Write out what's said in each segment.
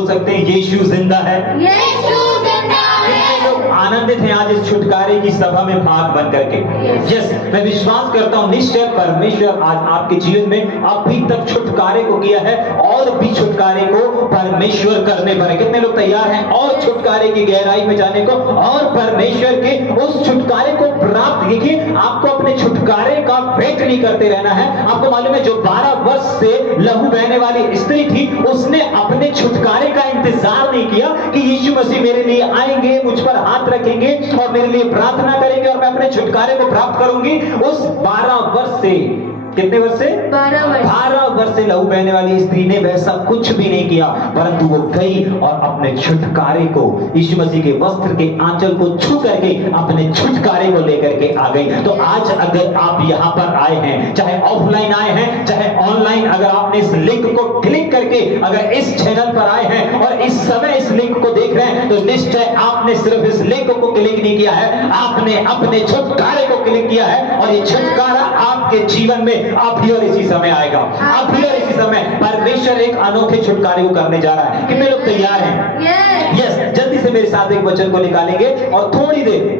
बोल सकते हैं यीशु जिंदा है। यीशु जिंदा है। लोग आनंदित हैं आज इस छुटकारे की सभा में भाग बन करके। यस, मैं विश्वास करता हूं निश्चय परमेश्वर आज आपके जीवन में अभी तक छुटकारे को किया है और भी छुटकारे को परमेश्वर करने पर है। कितने लोग तैयार हैं और छुटकारे की गहराई में जाने को और परमेश्वर के उस छुटकारे को प्राप्त? देखिए, आपको अपने छुटकारे का वेट नहीं करते रहना है। आपको मालूम है जो 12 वर्ष से लहू बहने वाली स्त्री थी, उसने अपने छुटकारे का इंतजार नहीं किया कि यीशु मसीह मेरे लिए आएंगे, मुझ पर हाथ रखेंगे और मेरे लिए प्रार्थना करेंगे और मैं अपने छुटकारे को प्राप्त करूंगी। उस 12 वर्ष से, कितने वर्ष से? 12 वर्ष से लहू बहने वाली स्त्री ने वैसा कुछ भी नहीं किया, परंतु वो गई और अपने छुटकारे को, यीशु मसीह के वस्त्र के आंचल को छू करके अपने छुटकारे को लेकर के आ गई। तो आज अगर आप यहाँ पर आए हैं, चाहे ऑफलाइन आए हैं चाहे ऑनलाइन, अगर आपने इस लिंक को क्लिक करके अगर इस चैनल पर आए हैं और इस समय इस लिंक को देख रहे हैं, तो निश्चय आपने सिर्फ इस लिंक को क्लिक नहीं किया है, आपने अपने छुटकारे को क्लिक किया है और ये छुटकारा आपके जीवन में अभी और इसी समय आएगा। अभी और इसी समय परमेश्वर एक अनोखे छुटकारे को करने जा रहा है। कितने लोग तैयार हैं? यस, जल्दी से मेरे साथ एक वचन को निकालेंगे और थोड़ी देर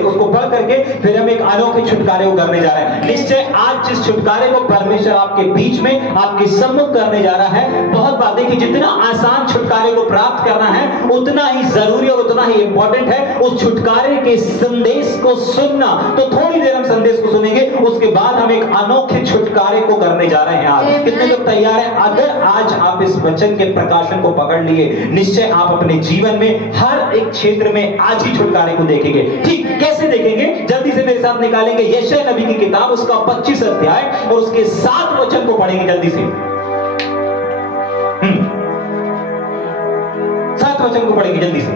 उसको पढ़ करके फिर हम एक अनोखे छुटकारे को करने जा रहे हैं। निश्चय आज जिस छुटकारे को परमेश्वर आपके बीच में, आपके सम्मुख करने जा रहा है, बहुत बात देखिए, जितना आसान छुटकारे को प्राप्त करना है उतना ही जरूरी और उतना ही इंपॉर्टेंट है उस छुटकारे के संदेश को सुनना। तो थोड़ी देर हम संदेश को सुनेंगे, उसके बाद हम एक अनोखे छुटकारे को करने जा रहे हैं आज। कितने लोग तैयार हैं? अगर आज आप इस वचन के प्रकाशन को पकड़ लिए, निश्चय आप अपने जीवन में हर एक क्षेत्र में आज ही छुटकारे को देखेंगे। ठीक कैसे देखेंगे? जल्दी से मेरे साथ निकालेंगे यशायाह नबी की किताब, उसका 25 अध्याय और उसके 7 वचन को पढ़ेंगे जल्दी से। 7 वचन को पढ़ेंगे जल्दी से।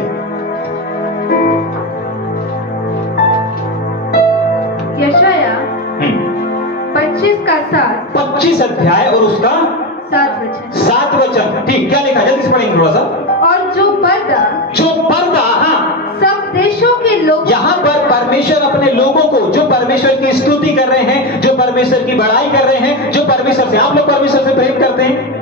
यशायाह 25 का 7, 25 अध्याय और उसका 7 वचन। ठीक, क्या लिखा? जल्दी से पढ़ेंगे थोड़ा सा। और जो पर्दा, हाँ, सब देशों के लोग, यहाँ पर परमेश्वर अपने लोगों को, जो परमेश्वर की स्तुति कर रहे हैं, जो परमेश्वर की बड़ाई कर रहे हैं, जो परमेश्वर से, आप लोग परमेश्वर से प्रेम करते हैं,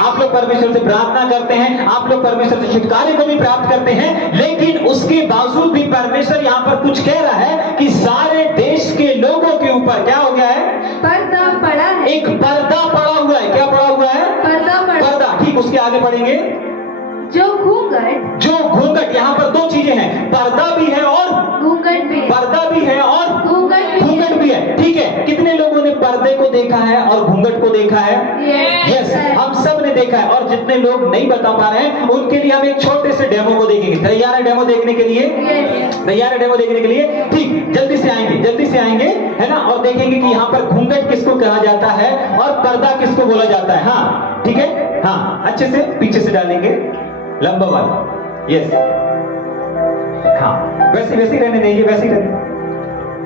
आप लोग परमेश्वर से प्रार्थना करते हैं, आप लोग परमेश्वर से छुटकारे को भी प्राप्त करते हैं, लेकिन उसके बावजूद भी परमेश्वर यहाँ पर कुछ कह रहा है कि सारे देश के लोगों के ऊपर क्या हो गया है? पर्दा पड़ा है। एक पर्दा पड़ा हुआ है। क्या पड़ा हुआ है? पर्दा। ठीक, उसके आगे पढ़ेंगे। जो घूंघट, यहाँ पर 2 चीजें हैं, पर्दा भी है और घूंघट भी है। पर्दा भी है और घूंघट भी है। ठीक है, कितने लोगों ने पर्दे को देखा है और घूंघट को देखा है? यस, हम सब ने देखा है। और जितने लोग नहीं बता पा रहे हैं उनके लिए हम एक छोटे से डेमो को देखेंगे। तैयार है डेमो देखने के लिए? तैयार है डेमो देखने के लिए? ठीक, जल्दी से आएंगे, है ना, और देखेंगे कि यहाँ पर घूंघट किसको कहा जाता है और पर्दा किसको बोला जाता है। हाँ, ठीक है, हाँ, अच्छे से पीछे से डालेंगे, लंबा वाला। यस, हाँ, वैसे रहने देंगे, वैसे ही रहने,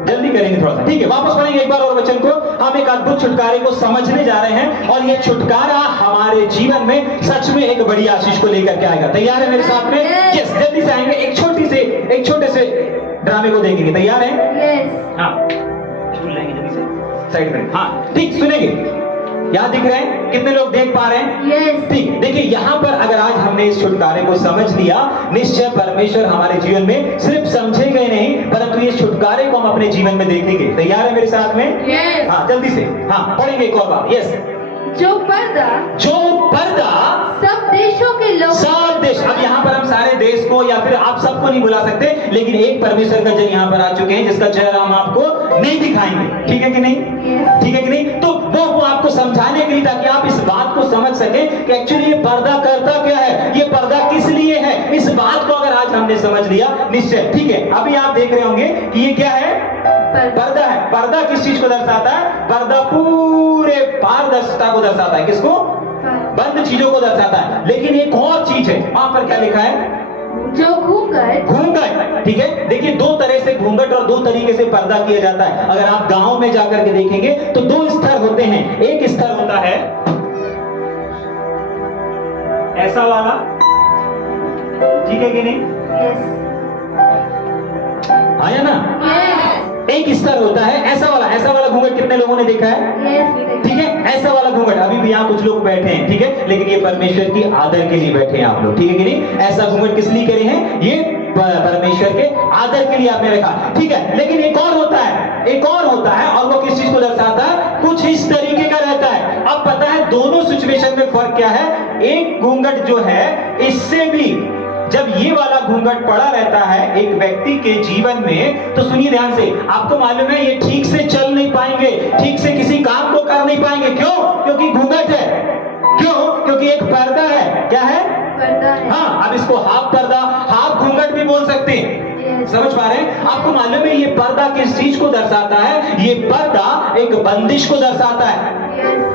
जल्दी करेंगे थोड़ा सा। ठीक है, वापस पढ़ेंगे एक बार और वचन को। हम एक अद्भुत छुटकारे को समझने जा रहे हैं और ये छुटकारा हमारे जीवन में सच में एक बड़ी आशीष को लेकर के आएगा। तैयार है मेरे साथ में? यस, जल्दी से आएंगे, एक छोटे से ड्रामे को देखेंगे। तैयार है? हाँ, झूल लेंगे जल्दी से साइड में। हाँ, ठीक, सुनेंगे। यहाँ दिख रहे हैं? कितने लोग देख पा रहे हैं? ठीक, देखिए, यहाँ पर अगर आज हमने इस छुटकारे को समझ लिया, निश्चय परमेश्वर हमारे जीवन में सिर्फ समझेंगे नहीं, परंतु ये छुटकारे को हम अपने जीवन में देखेंगे। तैयार है मेरे साथ में? हाँ, जल्दी से, हाँ, पढ़ेंगे एक और बार। यस, जो पर्दा सब देशों के लोग, सब देश। अब यहाँ पर हम सारे देश को या फिर आप सबको नहीं बुला सकते, लेकिन एक परमेश्वर का जन यहाँ पर आ चुके हैं जिसका चेहरा हम आपको नहीं दिखाएंगे। ठीक है कि नहीं? ठीक है कि नहीं? तो वो आपको समझाने के लिए, ताकि आप इस बात को समझ सकें कि एक्चुअली ये पर्दा करता क्या है, ये पर्दा किस लिए है। इस बात को अगर आज हमने समझ लिया, निश्चय, ठीक है, अभी आप देख रहे होंगे कि ये क्या है? पर्दा है। पर्दा किस चीज को दर्शाता है? पर्दा पूरे पारदर्शिता को दर्शाता है। किसको? बंद चीजों को दर्शाता है। लेकिन एक और चीज है, वहां पर क्या लिखा है? जो घूंघट। ठीक है, देखिए, 2 तरह से घूंघट और 2 तरीके से पर्दा किया जाता है। अगर आप गांव में जाकर के देखेंगे तो 2 स्तर होते हैं। एक स्तर होता है ऐसा वाला, ठीक है कि नहीं? यस। आया ना? एक स्तर होता है ऐसा वाला घूंघट कितने लोगों ने देखा है? ठीक है, ऐसा वाला घूंघट। अभी भी यहाँ कुछ लोग बैठे हैं, ठीक है, लेकिन ये परमेश्वर की आदर के लिए बैठे हैं आप लोग, ठीक है कि नहीं? ऐसा घूंघट किस लिए करे हैं? ये परमेश्वर के आदर के लिए आपने रखा, ठीक है। लेकिन एक और होता है और वो किस चीज को दर्शाता है? कुछ इस तरीके का रहता है। अब पता है दोनों सिचुएशन में फर्क क्या है? एक घूंघट जो है इससे भी, जब ये वाला घूंघट पड़ा रहता है एक व्यक्ति के जीवन में, तो सुनिए ध्यान से, आपको मालूम है ये ठीक से चल नहीं पाएंगे, ठीक से किसी काम को कर नहीं पाएंगे। क्यों? क्योंकि घूंघट है। क्यों? क्योंकि एक पर्दा है। क्या है? पर्दा है। हाँ, अब इसको हाफ पर्दा, हाफ घूंघट भी बोल सकते हैं। समझ पा रहे हैं? आपको मालूम है ये पर्दा किस चीज को दर्शाता है? ये पर्दा एक बंदिश को दर्शाता है।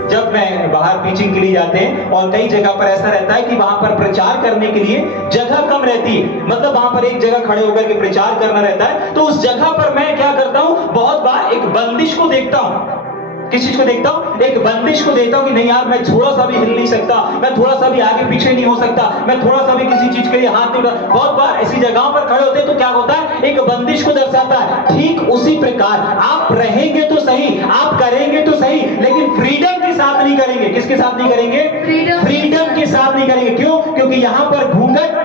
जब मैं बाहर टीचिंग के लिए जाते हैं और कई जगह पर ऐसा रहता है कि वहां पर प्रचार करने के लिए जगह कम रहती है, मतलब वहां पर एक जगह खड़े होकर के प्रचार करना रहता है, तो उस जगह पर मैं क्या करता हूं, बहुत बार एक बंदिश को देखता हूं। किस चीज को देखता हूं? एक बंदिश को देखता हूं कि नहीं यार, मैं थोड़ा सा भी हिल नहीं सकता, मैं थोड़ा सा भी आगे पीछे नहीं हो सकता, मैं थोड़ा सा भी किसी चीज के लिए हाथ नहीं उठा। बहुत बार ऐसी जगहों पर खड़े होते हैं तो क्या होता है? एक बंदिश को दर्शाता है। ठीक उसी प्रकार आप रहेंगे तो सही, आप करेंगे तो सही, लेकिन फ्रीडम के साथ नहीं करेंगे। किसके साथ नहीं करेंगे? फ्रीडम के साथ नहीं करेंगे। क्यों? क्योंकि यहां पर घूंघट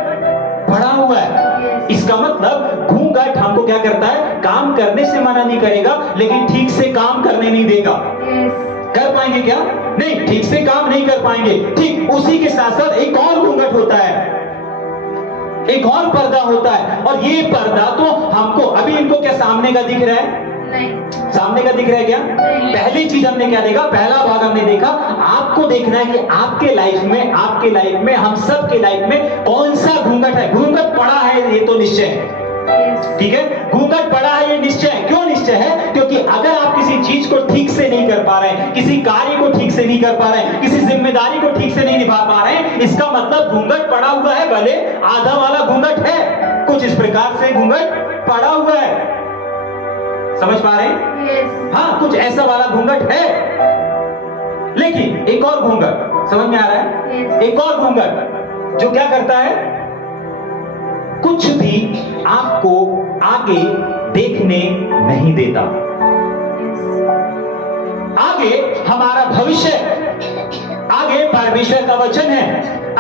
पड़ा हुआ है। इसका मतलब घूंघट हमको क्या करता है? काम करने से मना नहीं करेगा, लेकिन ठीक से काम करने नहीं देगा। कर पाएंगे क्या? नहीं, ठीक से काम नहीं कर पाएंगे। ठीक उसी के साथ साथ एक और घूंघट होता है, एक और पर्दा होता है, और ये पर्दा तो हमको अभी इनको क्या सामने का दिख रहा है? नहीं। सामने का दिख रहा है क्या? नहीं। पहली चीज हमने क्या देखा? पहला भाग हमने देखा, आपको देखना है कि आपके लाइफ में, हम सब के लाइफ में कौन सा घूंघट है। घूंघट पड़ा है ये तो निश्चय है, ठीक है, घूंघट पड़ा है ये निश्चय है। क्यों निश्चय है? क्योंकि अगर आप किसी चीज को ठीक से नहीं कर पा रहे हैं, किसी कार्य को ठीक से नहीं कर पा रहे हैं, किसी जिम्मेदारी को ठीक से नहीं निभा पा रहे हैं, इसका मतलब घूंघट पड़ा हुआ है। भले आधा वाला घूंघट है, कुछ इस प्रकार से घूंघट पड़ा हुआ है। समझ पा रहे हैं? हाँ, कुछ ऐसा वाला घूंघट है। लेकिन एक और घूंघट समझ में आ रहा है? एक और घूंघट जो क्या करता है? कुछ भी आपको आगे देखने नहीं देता। आगे हमारा भविष्य, आगे परमेश्वर का वचन है,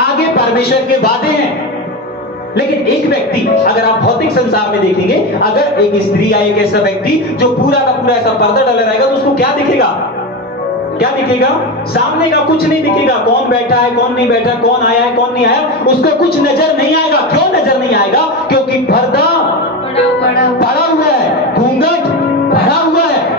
आगे परमेश्वर के वादे हैं। लेकिन एक व्यक्ति, अगर आप भौतिक संसार में देखेंगे, अगर एक स्त्री या एक ऐसा व्यक्ति जो पूरा का पूरा ऐसा पर्दा डाला रहेगा, तो उसको क्या दिखेगा? क्या दिखेगा? सामने का कुछ नहीं दिखेगा। कौन बैठा है, कौन नहीं बैठा, कौन आया है, कौन नहीं आया, उसको कुछ नजर नहीं आएगा। क्यों नजर नहीं आएगा? क्योंकि पर्दा पड़ा हुआ है, घूंघट पड़ा हुआ है।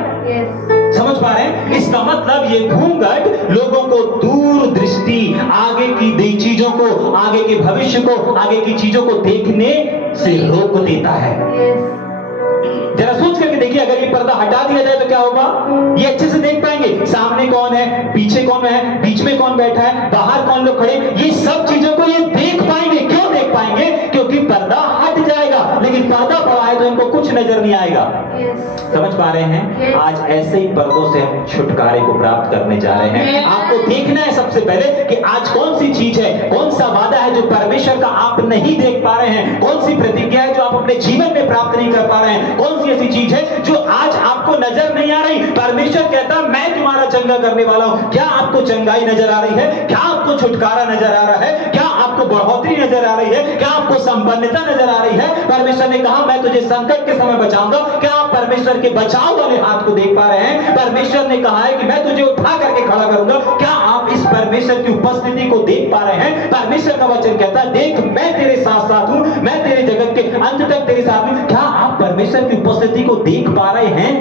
समझ पा रहे हैं? इसका मतलब ये घूंघट लोगों को दूर दृष्टि, आगे की चीजों को, आगे के भविष्य को, आगे की चीजों को देखने से रोक देता है। जरा सोच करके देखिए, अगर ये पर्दा हटा दिया जाए तो क्या होगा? ये अच्छे से देख पाएंगे सामने कौन है, पीछे कौन है, बीच में कौन बैठा है, बाहर कौन लोग खड़े, ये सब चीजों को ये देख पाएंगे। क्यों देख पाएंगे? क्योंकि पर्दा हट जाएगा। लेकिन पर्दा पड़ा है तो इनको कुछ नजर नहीं आएगा। समझ पा रहे हैं? आज ऐसे ही पर्दों से हम छुटकारे को प्राप्त करने जा रहे हैं। आपको देखना है सबसे पहले कि आज कौन सी चीज है, कौन सा वादा है जो परमेश्वर का आप नहीं देख पा रहे हैं, कौन सी प्रतिज्ञा है जो आप अपने जीवन में प्राप्त नहीं कर पा रहे हैं, कौन सी ऐसी चीज है जो आज आपको नजर नहीं आ रही। परमेश्वर कहता है मैं तुम्हारा चंगा करने वाला हूं। क्या आपको चंगाई नजर आ रही है? क्या आपको छुटकारा नजर आ रहा है? क्या आपको बढ़ोतरी नजर आ रही है? क्या आपको संपन्नता नजर आ रही है? परमेश्वर ने कहा मैं तुझे संकट के समय बचाऊंगा। क्या आप परमेश्वर के बचाव वाले हाथ को देख पा रहे हैं? परमेश्वर ने कहा है कि मैं तुझे उठा करके खड़ा करूंगा। क्या आप इस परमेश्वर की उपस्थिति को देख पा रहे हैं? परमेश्वर का वचन कहता है देख मैं तेरे साथ साथ हूं, मैं तेरे जगत के अंत तक तेरे साथ हूं। क्या आप परमेश्वर की उपस्थिति को देख पा रहे हैं?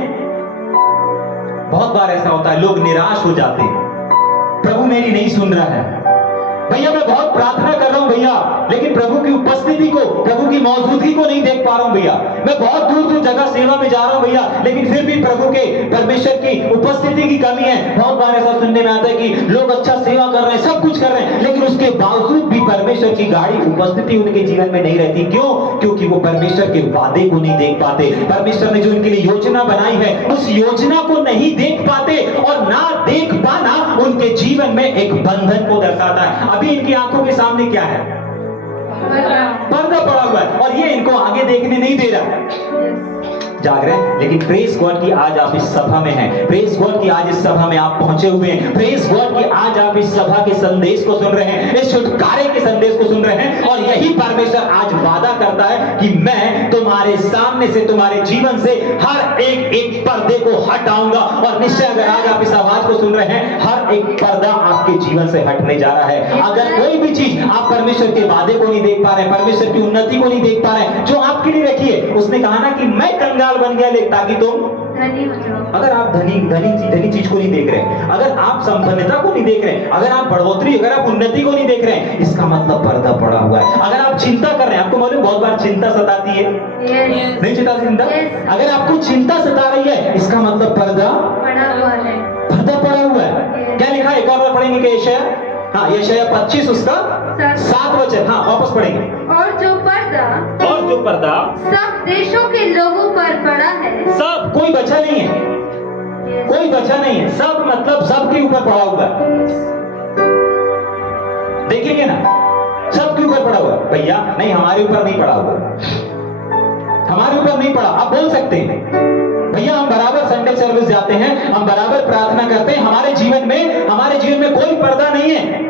बहुत बार ऐसा होता है, लोग निराश हो जाते हैं, प्रभु मेरी नहीं सुन रहा है। भैया मैं बहुत प्रार्थना कर रहा हूं भैया, लेकिन प्रभु की उपस्थिति को, प्रभु की मौजूदगी को नहीं देख पा रहा हूं भैया। मैं बहुत दूर दूर जगह सेवा में जा रहा हूं भैया, लेकिन फिर भी प्रभु के, परमेश्वर की उपस्थिति की कमी है। बहुत बार ऐसा सुनने में आता है कि लोग अच्छा सेवा कर रहे हैं, सब कुछ कर रहे हैं, लेकिन उसके बावजूद भी परमेश्वर की गाढ़ी उपस्थिति उनके जीवन में नहीं रहती। क्यों? क्योंकि वो परमेश्वर के वादे को नहीं देख पाते। परमेश्वर ने जो उनके लिए योजना बनाई है उस योजना को नहीं देख पाते, और ना देख पाना उनके जीवन में एक बंधन को दर्शाता है। अभी इनकी आंखों के सामने क्या है? पर्दा पड़ा हुआ है, और ये इनको आगे देखने नहीं दे रहा। जाग रहे हैं, लेकिन प्रेज गॉड की आज आप इस सभा में हैं, प्रेज गॉड की आज इस सभा में आप पहुंचे हुए हैं, प्रेज गॉड की आज आप इस सभा के संदेश को सुन रहे हैं, इस छुटकारे के संदेश को सुन रहे हैं। और यही परमेश्वर आज वादा करता है कि मैं तुम्हारे सामने से, तुम्हारे जीवन से हर एक पर्दे को हटाऊंगा। और निश्चय अगर आज आप इस आवाज को सुन रहे हैं, हर एक पर्दा आपके जीवन से हटने जा रहा है। अगर कोई भी चीज आप परमेश्वर के वादे को नहीं देख पा रहे, परमेश्वर की उन्नति को नहीं देख पा रहे, जो आपके लिए रखी है, उसने कहा ना कि मैं कंगाल बन गया ताकि तुम धनी हो जाओ। अगर आप धनी चीज को नहीं देख रहे, अगर आप संपन्नता को नहीं देख रहे, अगर आप बढ़ोतरी, अगर आप उन्नति को नहीं देख रहे हैं, इसका मतलब पर्दा पड़ा हुआ है। अगर आप चिंता कर रहे हैं, आपको मालूम बहुत बार चिंता सताती है, नहीं चिंता, अगर आपको चिंता सता रही है, इसका मतलब पर्दा पड़ा हुआ है, पर्दा पड़ा हुआ है। क्या लिखा है, एक और बार पढ़ेंगे क्या? यशाया, हाँ यशाया 25 उसका 7 वचन, हाँ वापस पढ़ेंगे। और जो पर्दा सब देशों के लोगों पर पड़ा है, सब, कोई बचा नहीं है, कोई बचा नहीं है, सब मतलब सबके ऊपर पड़ा हुआ है। देखेंगे ना, सबके ऊपर पड़ा हुआ है। भैया नहीं, हमारे ऊपर नहीं पड़ा हुआ, हमारे ऊपर नहीं पड़ा। आप बोल सकते हैं भैया हम बराबर संडे सर्विस जाते हैं, हम बराबर प्रार्थना करते हैं, हमारे जीवन में कोई पर्दा नहीं है।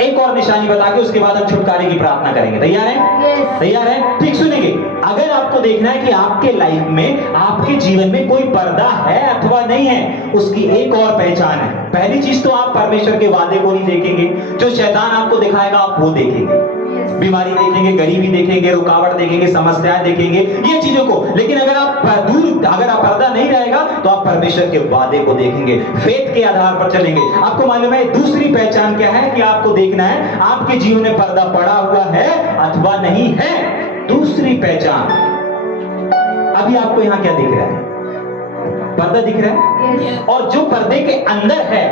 एक और निशानी बता के उसके बाद हम छुटकारे की प्रार्थना करेंगे। तैयार हैं? तैयार हैं? ठीक सुनेंगे। अगर आपको देखना है कि आपके लाइफ में, आपके जीवन में कोई पर्दा है अथवा नहीं है, उसकी एक और पहचान है। पहली चीज तो आप परमेश्वर के वादे को नहीं देखेंगे, जो शैतान आपको दिखाएगा आप वो देखेंगे। बीमारी देखेंगे, गरीबी देखेंगे, रुकावट देखेंगे, समस्याएं देखेंगे, ये चीजों को। लेकिन अगर आप पर्दा नहीं रहेगा तो आप परमेश्वर के वादे को देखेंगे, फेथ के आधार पर चलेंगे। आपको मालूम है दूसरी पहचान क्या है कि आपको देखना है आपके जीवन में पर्दा पड़ा हुआ है अथवा नहीं है। दूसरी पहचान, अभी आपको यहां क्या दिख रहा है? पर्दा दिख रहा है, और जो पर्दे के अंदर है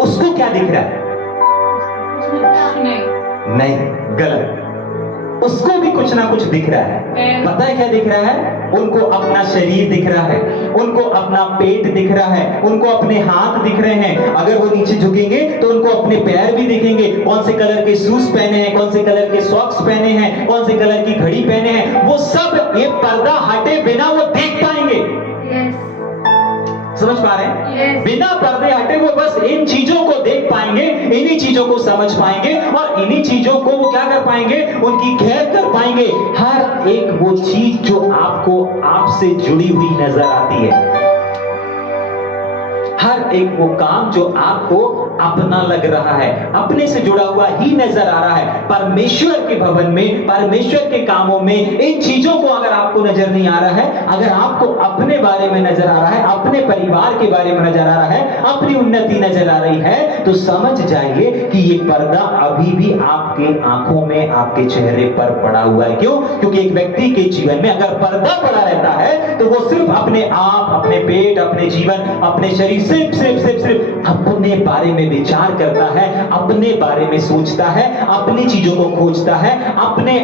उसको क्या दिख रहा है? नहीं, गलत। उसको भी कुछ ना कुछ दिख रहा है। पता है क्या दिख रहा है? उनको अपना शरीर दिख रहा है, उनको अपना पेट दिख रहा है, उनको अपने हाथ दिख रहे हैं। अगर वो नीचे झुकेंगे तो उनको अपने पैर भी दिखेंगे, कौन से कलर के शूज पहने हैं, कौन से कलर के सॉक्स पहने हैं, कौन से कलर की घड़ी पहने हैं, वो सब ये पर्दा हटे बिना वो देख पाएंगे। समझ पा रहे हैं? बिना पर्दे हटे वो बस इन चीजों को देख पाएंगे, इन्हीं चीजों को समझ पाएंगे, और इन्हीं चीजों को वो क्या कर पाएंगे? उनकी खैर कर पाएंगे। हर एक वो चीज जो आपको आपसे जुड़ी हुई नजर आती है, हर एक वो काम जो आपको अपना लग रहा है, अपने से जुड़ा हुआ ही नजर आ रहा है, परमेश्वर के भवन में, परमेश्वर के कामों में इन चीजों को अगर आपको नजर नहीं आ रहा है, अगर आपको अपने बारे में नजर आ रहा है, अपने परिवार के बारे में नजर आ रहा है, अपनी उन्नति नजर आ रही है, तो समझ जाइए कि ये पर्दा अभी भी आपके आंखों में, आपके चेहरे पर पड़ा हुआ है। क्यों? क्योंकि एक व्यक्ति के जीवन में अगर पर्दा पड़ा रहता है तो वो सिर्फ अपने आप, अपने पेट, अपने जीवन, अपने शरीर, सिर्फ अपने बारे में विचार करता है, अपने बारे में सोचता है, अपनी चीजों को खोजता है, अपने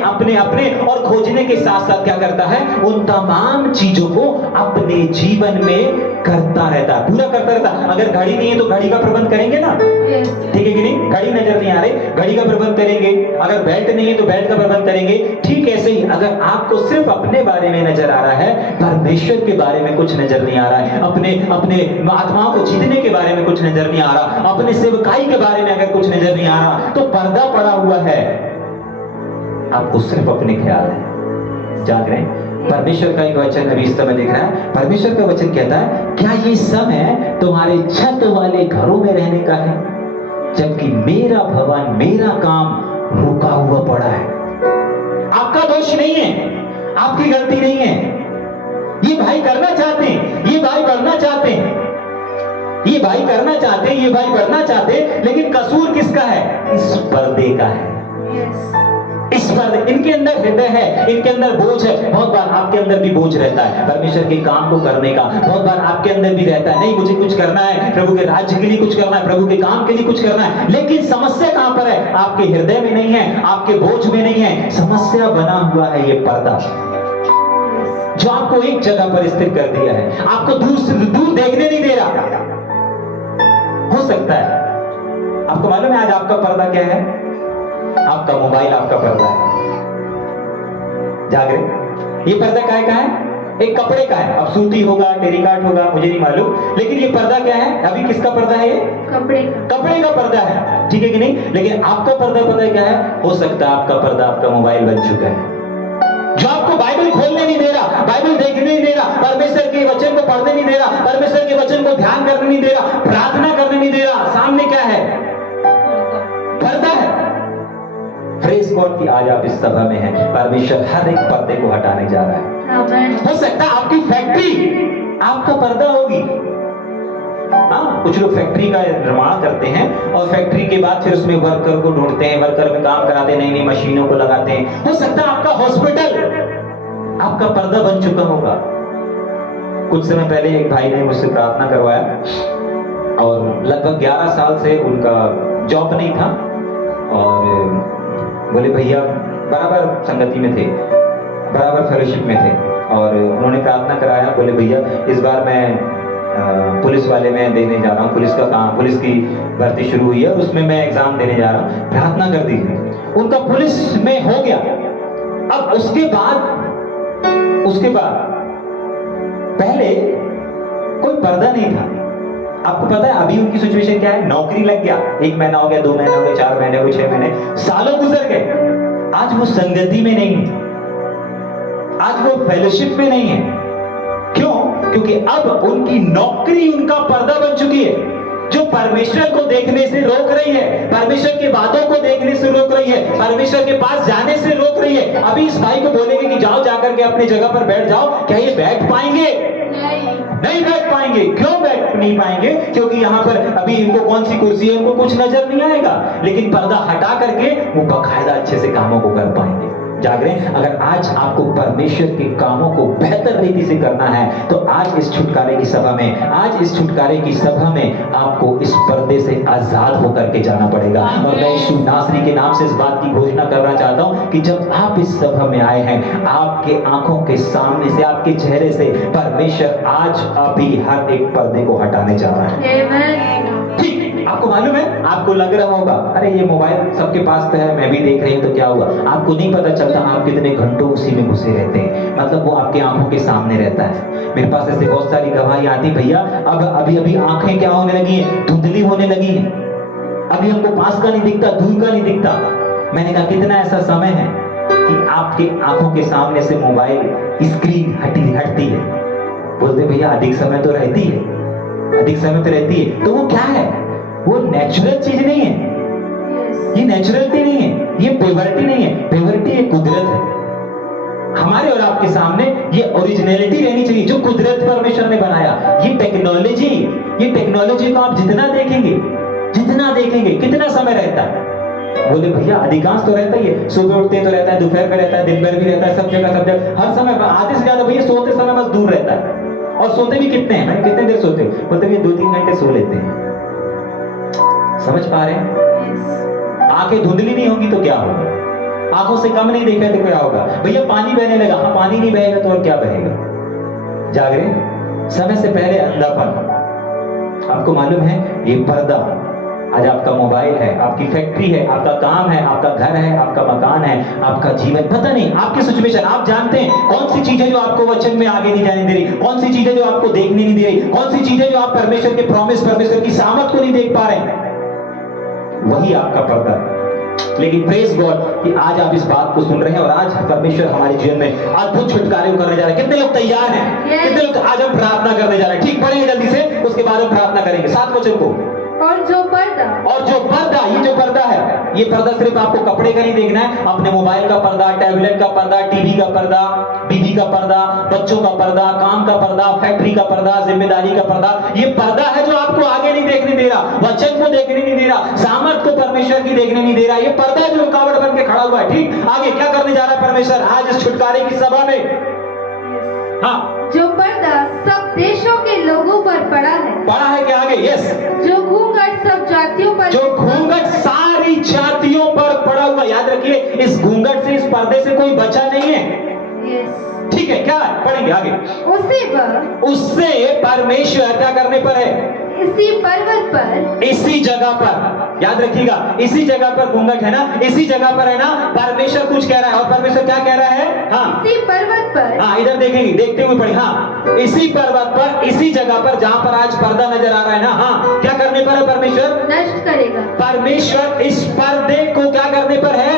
और खोजने के साथ साथ क्या करता है? उन तमाम चीजों को अपने जीवन में करता रहता है, पूरा करता रहता है। अगर घड़ी नहीं है तो घड़ी का प्रबंध करेंगे ना, ठीक है कि नहीं? घड़ी नजर नहीं आ रही, घड़ी का प्रबंध करेंगे। अगर बेल्ट नहीं है तो बेल्ट का प्रबंध करेंगे। ठीक ऐसे ही अगर आपको सिर्फ अपने बारे में नजर आ रहा है, परमेश्वर के बारे में कुछ नजर नहीं आ रहा है, अपने आत्माओं को जीतने के बारे में कुछ नजर नहीं आ रहा, अपने सेवकाई के बारे में अगर कुछ नजर नहीं आ रहा, तो पर्दा पड़ा हुआ है। आपको सिर्फ अपने ख्याल है। जाग रहे हैं? परमेश्वर का एक वचन अभी इस समय देख रहा है। परमेश्वर का वचन कहता है, क्या ये समय तुम्हारे छत वाले घरों में रहने का है, जबकि मेरा भवन, मेरा काम रुका हुआ पड़ा है। आपका दोष नहीं है, आपकी गलती नहीं है। ये भाई करना चाहते हैं, ये भाई बढ़ना चाहते हैं, ये भाई करना चाहते हैं, ये भाई बढ़ना चाहते हैं, लेकिन कसूर किसका है? इस पर्दे का है। इस पर्दे, इनके अंदर हृदय है, इनके अंदर बोझ है। बहुत बार आपके अंदर भी बोझ रहता है परमेश्वर के काम को करने का। बहुत बार आपके अंदर भी रहता है, नहीं मुझे कुछ करना है, प्रभु के राज्य के लिए कुछ करना है, प्रभु के काम के लिए कुछ करना है। लेकिन समस्या कहां पर है? आपके हृदय में नहीं है, आपके बोझ में नहीं है। समस्या बना हुआ है ये पर्दा, जो आपको एक जगह पर स्थिर कर दिया है, आपको दूर से दूर देखने नहीं दे रहा। हो सकता है आपको मालूम है आज आपका पर्दा क्या है? आपका मोबाइल आपका पर्दा है। जाग रहे? ये पर्दा काहे का है? एक कपड़े का है, अब सूती होगा, टेरिकॉट होगा, मुझे नहीं मालूम, लेकिन ये पर्दा क्या है? अभी किसका पर्दा है? ये कपड़े का पर्दा है, ठीक है कि नहीं? लेकिन आपका पर्दा पता है क्या है? हो सकता है आपका पर्दा आपका मोबाइल बन चुका है, जो आपको बाइबल खोलने नहीं दे रहा, बाइबल देखने नहीं दे रहा, परमेश्वर के वचन को पढ़ने नहीं दे रहा, परमेश्वर के वचन को ध्यान करने नहीं दे रहा, प्रार्थना करने नहीं दे रहा। सामने क्या है? पर्दा है। प्रेज़ गॉड कि आज आप इस सभा में हैं, परमेश्वर हर एक पर्दे को हटाने जा रहा है। हो सकता है आपकी फैक्ट्री आपका पर्दा होगी। हाँ, कुछ लोग फैक्ट्री का निर्माण करते हैं और फैक्ट्री के बाद फिर उसमें वर्कर को ढूंढते हैं, वर्कर में काम कराते हैं, नई नई मशीनों को लगाते हैं। हो सकता है आपका हॉस्पिटल आपका पर्दा बन चुका होगा। कुछ समय पहले एक भाई ने मुझसे प्रार्थना करवाया और लगभग 11 साल से उनका जॉब नहीं था और बोले भैया बराबर संगति में थे, बराबर फेलोशिप में थे और उन्होंने प्रार्थना कराया। बोले भैया इस बार मैं पुलिस वाले में देने जा रहा हूँ, पुलिस का काम, पुलिस की भर्ती शुरू हुई है, उसमें मैं एग्जाम देने जा रहा हूँ, प्रार्थना कर दीजिए। उनका पुलिस में हो गया। अब उसके बाद पहले कोई पर्दा नहीं था। आपको पता है अभी उनकी सिचुएशन क्या है? नौकरी लग गया, 1 महीना हो गया, 2 महीने हो गए, 4 महीने हो गए, 6 महीने, सालों गुजर गए। आज वो संगति में नहीं है, आज वो फेलोशिप में नहीं है। क्यों? क्योंकि अब उनकी नौकरी उनका पर्दा बन चुकी है, जो परमेश्वर को देखने से रोक रही है, परमेश्वर के बातों को देखने से रोक रही है, परमेश्वर के पास जाने से रोक रही है। अभी इस भाई को बोलेंगे कि जाओ जाकर के अपनी जगह पर बैठ जाओ, क्या ये बैठ पाएंगे? नहीं बैठ पाएंगे। क्यों बैठ नहीं पाएंगे? क्योंकि यहाँ पर अभी इनको कौन सी कुर्सी है उनको कुछ नजर नहीं आएगा, लेकिन पर्दा हटा करके वो बाकायदा अच्छे से कामों को कर पाएंगे। जाग रहे हैं? अगर आज आपको परमेश्वर के कामों को बेहतर रीति से करना है तो आज इस छुटकारे की सभा में, आज इस छुटकारे की सभा में आपको इस पर्दे से आजाद होकर के जाना पड़ेगा। और मैं यीशु नासरी के नाम से इस बात की घोषणा करना चाहता हूं कि जब आप इस सभा में आए हैं, आपके आंखों के सामने से, आपके चेहरे से परमेश्वर आज अभी हर एक पर्दे को हटाने जा रहा है। ठीक, आपको मालूम है, आपको लग रहा होगा अरे ये मोबाइल सबके पास तो है, मैं भी देख रही हूँ तो क्या हुआ? आपको नहीं पता चलता आप कितने घंटों उसी में घुसे रहते हैं, मतलब वो आपकी आंखों के सामने रहता है। मेरे पास ऐसे बहुत सारी गवाही आती, भैया अब अभी आंखें क्या होने लगी हैं? धुंधली होने लगी हैं, अभी हमको पास का नहीं दिखता, दूर का नहीं दिखता। मैंने कहा कितना ऐसा समय है कि आपके आंखों के सामने से मोबाइल स्क्रीन हटती है? बोलते भैया अधिक समय तो रहती है, अधिक समय तो रहती है। तो वो क्या है? वो नेचुरल चीज नहीं है, ये नेचुरलिटी नहीं है, ये पेवर्टी नहीं है। पेवर्टी एक कुदरत है हमारे और आपके सामने, ये ओरिजिनलिटी रहनी चाहिए जो कुदरत परमेश्वर ने बनाया। ये टेक्नोलॉजी को आप जितना देखेंगे कितना समय रहता है? बोले भैया अधिकांश तो रहता ही है, सुबह उठते तो रहता है, दोपहर में रहता है, दिन भर भी रहता है, सब जगह हर समय, आधे से ज्यादा भैया सोते समय बस दूर रहता है। और सोते भी कितने हैं? मैंने कितने देर सोते हो? बोलते भैया 2-3 घंटे सो लेते हैं। समझ पा रहे हैं? आंखें धुंधली नहीं होंगी तो क्या होगा? आंखों से कम नहीं देखा तो क्या होगा? भैया पानी बहने लगा, हाँ पानी नहीं बहेगा तो और क्या बहेगा? जाग रहे? समय से पहले अंधापन। आपको मालूम है ये पर्दा आज आपका मोबाइल है, आपकी फैक्ट्री है, आपका काम है, आपका घर है, आपका मकान है, आपका जीवन, पता नहीं आपकी सिचुएशन। आप जानते हैं कौन सी चीजें जो आपको वचन में आगे नहीं जाने दे रही, कौन सी चीजें जो आपको देखने नहीं दे रही, कौन सी चीजें जो आप परमेश्वर के प्रॉमिस, परमेश्वर की सामर्थ को नहीं देख पा रहे, वही आपका पर्दा है। लेकिन प्रेज गॉड कि आज आप इस बात को सुन रहे हैं और आज परमेश्वर हमारे जीवन में अद्भुत छुटकारे को करने जा रहे हैं। कितने लोग तैयार हैं? कितने लोग आज हम प्रार्थना करने जा रहे हैं? ठीक, पढ़ेंगे जल्दी से, उसके बाद हम प्रार्थना करेंगे 7 वचन को। और जो पर्दा, ये जो पर्दा है, ये पर्दा सिर्फ आपको कपड़े का नहीं देखना है, अपने मोबाइल का पर्दा, टैबलेट का पर्दा, टीवी का पर्दा, बीवी का पर्दा, बच्चों का पर्दा, काम का पर्दा, फैक्ट्री का पर्दा, जिम्मेदारी का पर्दा। ये पर्दा है जो आपको आगे नहीं देखने दे रहा, वचन को देखने नहीं दे रहा, सामर्थ को परमेश्वर की देखने नहीं दे रहा। ये पर्दा जो रुकावट बन के खड़ा हुआ है। ठीक, आगे क्या करने जा रहा है परमेश्वर आज इस छुटकारे की सभा में? हाँ, जो पर्दा सब देशों के लोगों पर पड़ा है क्या आगे? यस, जो घूंघट सब जातियों पर, जो घूंघट सारी जातियों पर पड़ा हुआ। याद रखिए इस घूंघट से, इस पर्दे से कोई बचा नहीं है। ठीक है, क्या है? पढ़ेंगे आगे। उससे परमेश्वर क्या करने पर है? इसी पर्वत पर, इसी जगह पर याद रखिएगा, इसी जगह पर घूंघट है ना, इसी जगह पर है ना परमेश्वर कुछ कह रहा है। और परमेश्वर क्या कह रहा है? हाँ, इसी पर्वत पर, हाँ इधर देखेंगे, देखते हुए पढ़े। हाँ, इसी पर्वत पर, इसी जगह पर जहां पर आज पर्दा नजर आ रहा है ना, हाँ क्या करने पर है परमेश्वर? नष्ट करेगा। परमेश्वर इस पर्दे को क्या करने पर है?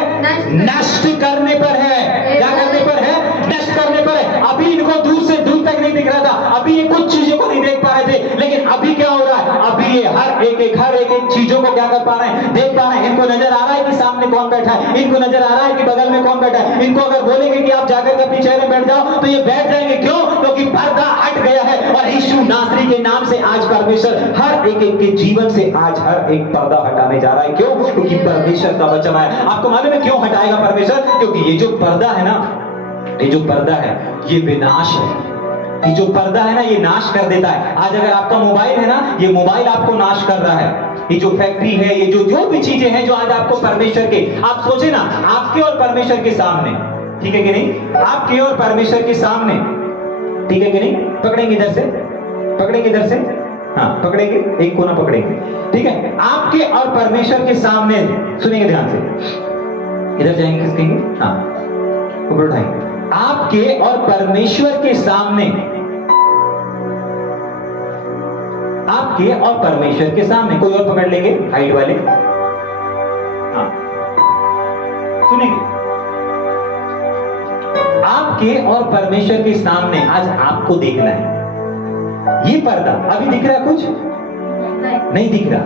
नष्ट करने पर है। क्या करने पर है? नष्ट करने पर है। अभी इनको दूर से दूर तक नहीं दिख रहा था, अभी ये कुछ चीजों को नहीं देख पा रहे थे, लेकिन अभी क्या हो रहा है? अभी ये हर एक चीजों को क्या कर पा रहे हैं? देख पा रहे हैं। इनको नजर आ रहा है कि सामने कौन बैठा है, इनको नजर आ रहा है कि बगल में कौन बैठा है। इनको अगर बोलेंगे कि आप जाकर के अपनी चेयर में बैठ जाओ तो ये बैठ जाएंगे। क्यों? क्योंकि पर्दा हट गया है। और यीशु नासरी के नाम से आज परमेश्वर हर एक के जीवन से आज हर एक पर्दा हटाने जा रहा है। क्यों? क्योंकि परमेश्वर का वचन है। आपको मालूम है क्यों हटाएगा परमेश्वर? क्योंकि ये जो पर्दा है ना, ये जो पर्दा है ये विनाश है। ये जो पर्दा है ना ये नाश कर देता है। आज अगर आपका मोबाइल है ना, ये मोबाइल आपको नाश कर रहा है। ये जो फैक्ट्री है, ये जो भी चीजें हैं जो आज आपको परमेश्वर के, आप सोचे ना, आपके और परमेश्वर के सामने, ठीक है कि नहीं? आपके और परमेश्वर के सामने, ठीक है कि नहीं? पकड़ेंगे इधर से, पकड़ेंगे इधर से, हाँ पकड़ेंगे, एक कोना पकड़ेंगे, ठीक है? आपके और परमेश्वर के सामने, सुनेंगे ध्यान से, इधर जाएंगे, किस कहेंगे? हाँ ऊपर उठाएंगे। आपके और परमेश्वर के सामने, आपके और परमेश्वर के सामने, कोई और पकड़ लेंगे हाइट वाले, हाँ सुनेंगे। आपके और परमेश्वर के सामने आज आपको देखना है। ये पर्दा अभी दिख रहा है? कुछ नहीं दिख रहा।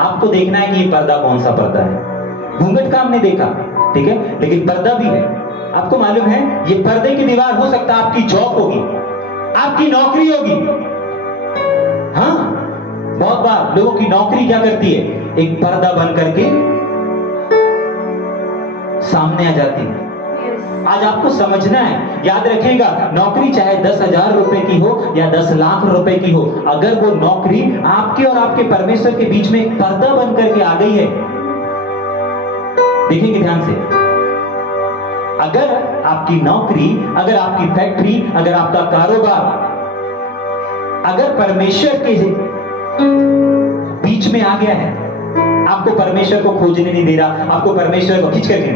आपको देखना है कि ये पर्दा कौन सा पर्दा है। घूंघट का हमने देखा, ठीक है, लेकिन पर्दा भी है। आपको मालूम है ये पर्दे की दीवार हो सकता है आपकी जॉब होगी, आपकी नौकरी होगी। हाँ, बहुत बार लोगों की नौकरी क्या करती है? एक पर्दा बन करके सामने आ जाती है। आज आपको समझना है, याद रखिएगा, नौकरी चाहे 10,000 रुपए की हो या 10 लाख रुपए की हो, अगर वो नौकरी आपके और आपके परमेश्वर के बीच में एक पर्दा बन करके आ गई है, देखिएगा ध्यान से, अगर आपकी नौकरी, अगर आपकी फैक्ट्री, अगर आपका कारोबार अगर परमेश्वर के बीच में आ गया है, आपको परमेश्वर को खोजने नहीं दे रहा, आपको परमेश्वर को खींच करके,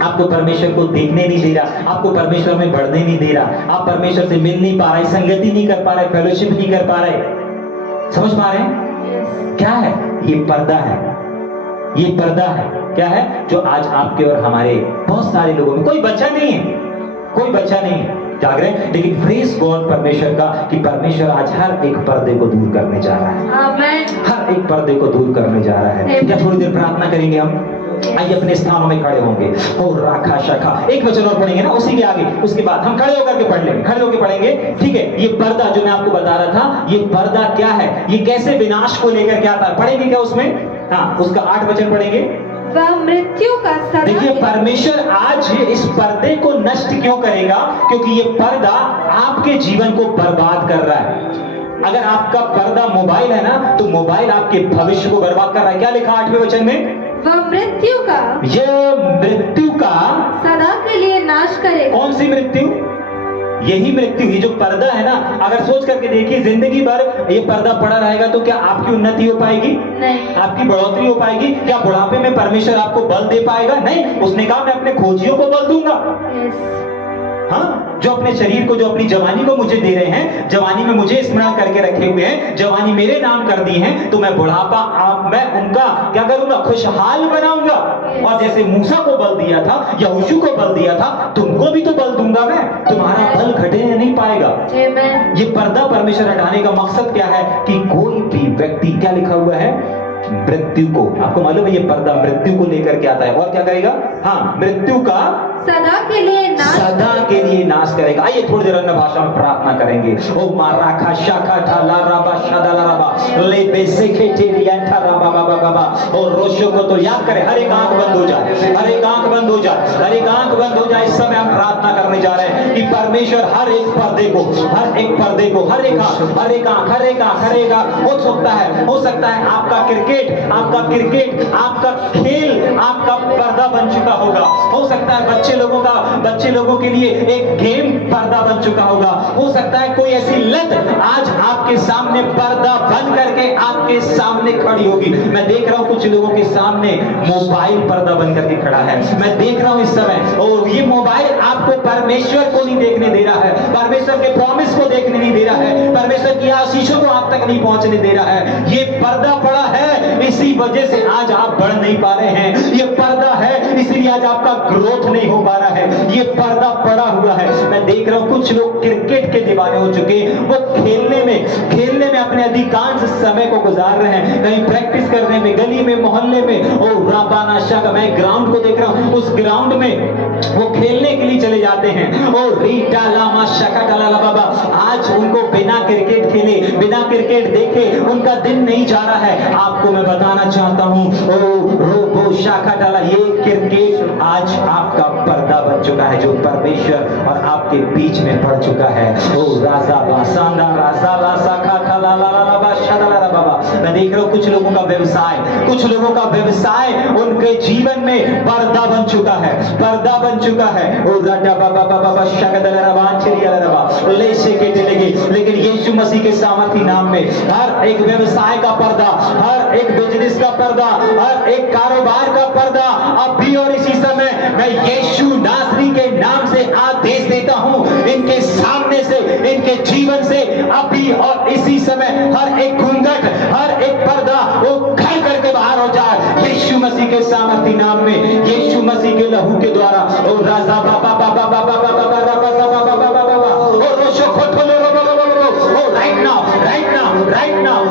आपको परमेश्वर को देखने नहीं दे रहा, आपको परमेश्वर में बढ़ने नहीं दे रहा, आप परमेश्वर से मिल नहीं पा रहे, संगति नहीं कर पा रहे, फेलोशिप नहीं कर पा रहे, समझ पा रहे हैं? क्या है ये? पर्दा है। ये पर्दा है, क्या है? जो आज आपके और हमारे बहुत सारे लोगों में, कोई बच्चा नहीं है, कोई बच्चा नहीं है, जाग रहे हैं, लेकिन प्रेज गॉड परमेश्वर का कि परमेश्वर आज हर एक पर्दे को दूर करने जा रहा है। आमीन। हर एक पर्दे को दूर करने जा रहा है। क्या थोड़ी देर प्रार्थना करेंगे हम? आइए अपने स्थानों में खड़े होंगे। और राखा शाखा एक वचन और पढ़ेंगे ना, उसी के आगे, उसके बाद हम खड़े होकर के पढ़ लेंगे, खड़े होकर पढ़ेंगे, ठीक है? ये पर्दा जो मैं आपको बता रहा था, ये पर्दा क्या है? ये कैसे विनाश को लेकर के आता है? पढ़ेंगे क्या उसमें? हाँ, उसका 8 वचन पढ़ेंगे। वह मृत्यु का सदा, देखिए परमेश्वर आज इस पर्दे को नष्ट क्यों करेगा? क्योंकि ये पर्दा आपके जीवन को बर्बाद कर रहा है। अगर आपका पर्दा मोबाइल है ना, तो मोबाइल आपके भविष्य को बर्बाद कर रहा है। क्या लिखा 8वें वचन में? वह मृत्यु का, ये मृत्यु का सदा के लिए नाश करेगा। कौन सी मृत्यु? यही मृत्यु, ये जो पर्दा है ना, अगर सोच करके देखिए, जिंदगी भर ये पर्दा पड़ा रहेगा तो क्या आपकी उन्नति हो पाएगी? नहीं। आपकी बढ़ोतरी हो पाएगी? क्या बुढ़ापे में परमेश्वर आपको बल दे पाएगा? नहीं। उसने कहा मैं अपने खोजियों को बल दूंगा। हाँ, जो अपने शरीर को, जो अपनी जवानी को मुझे दे रहे हैं, जवानी में मुझे स्मरण करके रखे हुए हैं, जवानी मेरे नाम कर दी है, तो मैं बुढ़ापा मैं उनका क्या करूंगा? खुशहाल बनाऊंगा। और जैसे मूसा को बल दिया था, यहोशू को बल दिया था, तुमको भी तो बल दूंगा मैं, तुम्हारा बल घटने नहीं पाएगा। ये पर्दा परमेश्वर हटाने का मकसद क्या है? कि कोई भी व्यक्ति, क्या लिखा हुआ है? मृत्यु को, आपको मालूम है ये पर्दा मृत्यु को लेकर के आता है। और क्या करेगा? हाँ, मृत्यु का सदा के लिए नाश, सदा के लिए नाश करेगा। आइए थोड़ी देर अन्य भाषा में प्रार्थना करेंगे। ओ माराखा शाखा ठाला राबा शादाला राबा ले बेसे खेटेरिया ठारा बाबा बाबा। और रोशो को तो याद करें, हर एक आंख बंद हो जाए, हर एक आंख बंद हो जाए, हर एक आंख बंद हो जाए। इस समय हम प्रार्थना करने जा रहे हैं कि परमेश्वर हर एक पर्दे को, हर एक पर्दे को, हर एक आंख, हर एक आंख, हर एक आंख, हर एक आंख, हो सकता है आपका क्रिकेट, आपका खेल, आपका पर्दा बन चुका होगा। हो सकता सकता है बच्चे लोगों के लिए एक गेम पर्दा बन चुका होगा। हो सकता है कोई ऐसी लत आज आपके सामने पर्दा बन करके आपके सामने खड़ी होगी। मैं देख रहा हूं कुछ लोगों के सामने मोबाइल पर्दा बन करके खड़ा है। मैं देख रहा हूं इस समय, और ये मोबाइल आपको परमेश्वर को नहीं देखने दे रहा है, परमेश्वर के प्रॉमिस को देखने नहीं दे रहा है, परमेश्वर की आशीषों को आप तक नहीं पहुंचने दे रहा है। ये पर्दा पड़ा है, इसी वजह से आज आप बढ़ नहीं पा रहे हैं। ये पर्दा है, इसलिए आज आपका ग्रोथ नहीं हो पा रहा है। ये पर्दा पड़ा हुआ है। मैं देख रहा हूं कुछ लोग क्रिकेट के दीवाने हो चुके, वो खेलने में अपने अधिकांश समय को गुजार रहे हैं, कहीं प्रैक्टिस करने में, गली में, मोहल्ले में। और राबाना शाह, मैं ग्राउंड को देख रहा हूं, उस ग्राउंड में वो खेलने के लिए चले जाते हैं। और रीटा लामा शका टलाला बाबा, आज उनको बिना क्रिकेट खेले, बिना क्रिकेट देखे उनका दिन नहीं जा रहा है। आपको मैं बताना चाहता हूं, ओ रोबो शाखा डाला, ये क्रिकेट आज आपका पर्दा बन चुका है, जो परमेश्वर और आपके बीच में पड़ चुका है। ओ राजा बासांदा राजा बासा खा खा ला ला ला बा शडला बाबा। मैं देख रहा हूं कुछ लोगों का व्यवसाय उनके जीवन में पर्दा बन चुका है, पर्दा बन चुका है। ओ राजा बाबा बाबा शगदला रबा चिरिया रबा ले से के चलेगी। लेकिन यीशु मसीह के सामर्थी नाम में हर एक व्यवसाय का पर्दा, हर एक बिजनेस का पर्दा, हर एक कारोबार का पर्दा अभी और इसी समय मैं यीशु नासरी के नाम से आदेश देता हूं, इनके सामने से, इनके जीवन से अभी और इसी समय हर एक घूंघट, हर एक पर्दा वो खल करके बाहर हो जाए यीशु मसीह के सामर्थी नाम में, यीशु मसीह के लहू के द्वारा। ओ राजा बाबा बाबा बाबा बाबा बाबा बाबा बाबा बाबा ओ रोशो खोटलो ओ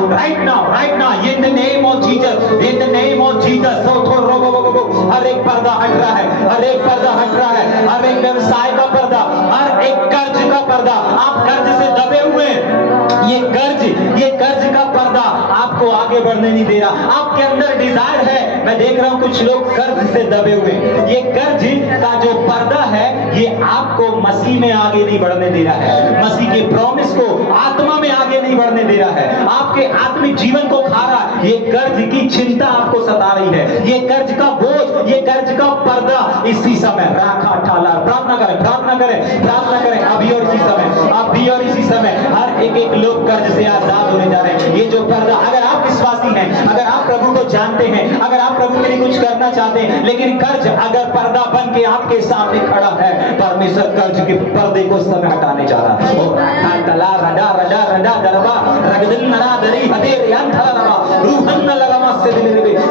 right now in the name of Jesus हर एक पर्दा हट रहा है, हर एक पर्दा हट रहा है, हर एक व्यवसाय का पर्दा, हर एक कर्ज का पर्दा। आप कर्ज से दबे हुए हैं, ये कर्ज का पर्दा आपको आगे बढ़ने नहीं दे रहा। आपके अंदर डिजायर है, मैं देख रहा हूं कुछ लोग कर्ज से दबे हुए। ये कर्ज का जो पर्दा है, ये आपको मसीह में आगे नहीं बढ़ने दे रहा है, मसीह के प्रॉमिस को, आत्मा में आगे नहीं बढ़ने दे रहा है, आपके आत्मिक जीवन को खा रहा है। ये कर्ज की चिंता आपको सता रही है, ये कर्ज का बोझ, ये कर्ज का पर्दा इसी समय राखा ठाला। प्रार्थना करें अभी और इसी समय हर एक लोग कर्ज से आजाद होने जा रहे हैं। ये जो पर्दा, अगर आप विश्वासी हैं, अगर आप प्रभु को जानते हैं, अगर आप प्रभु के लिए कुछ करना चाहते हैं, लेकिन कर्ज अगर पर्दा बन के आपके सामने खड़ा है, परमेश्वर कर्ज के पर्दे को समय हटाने जा रहा है।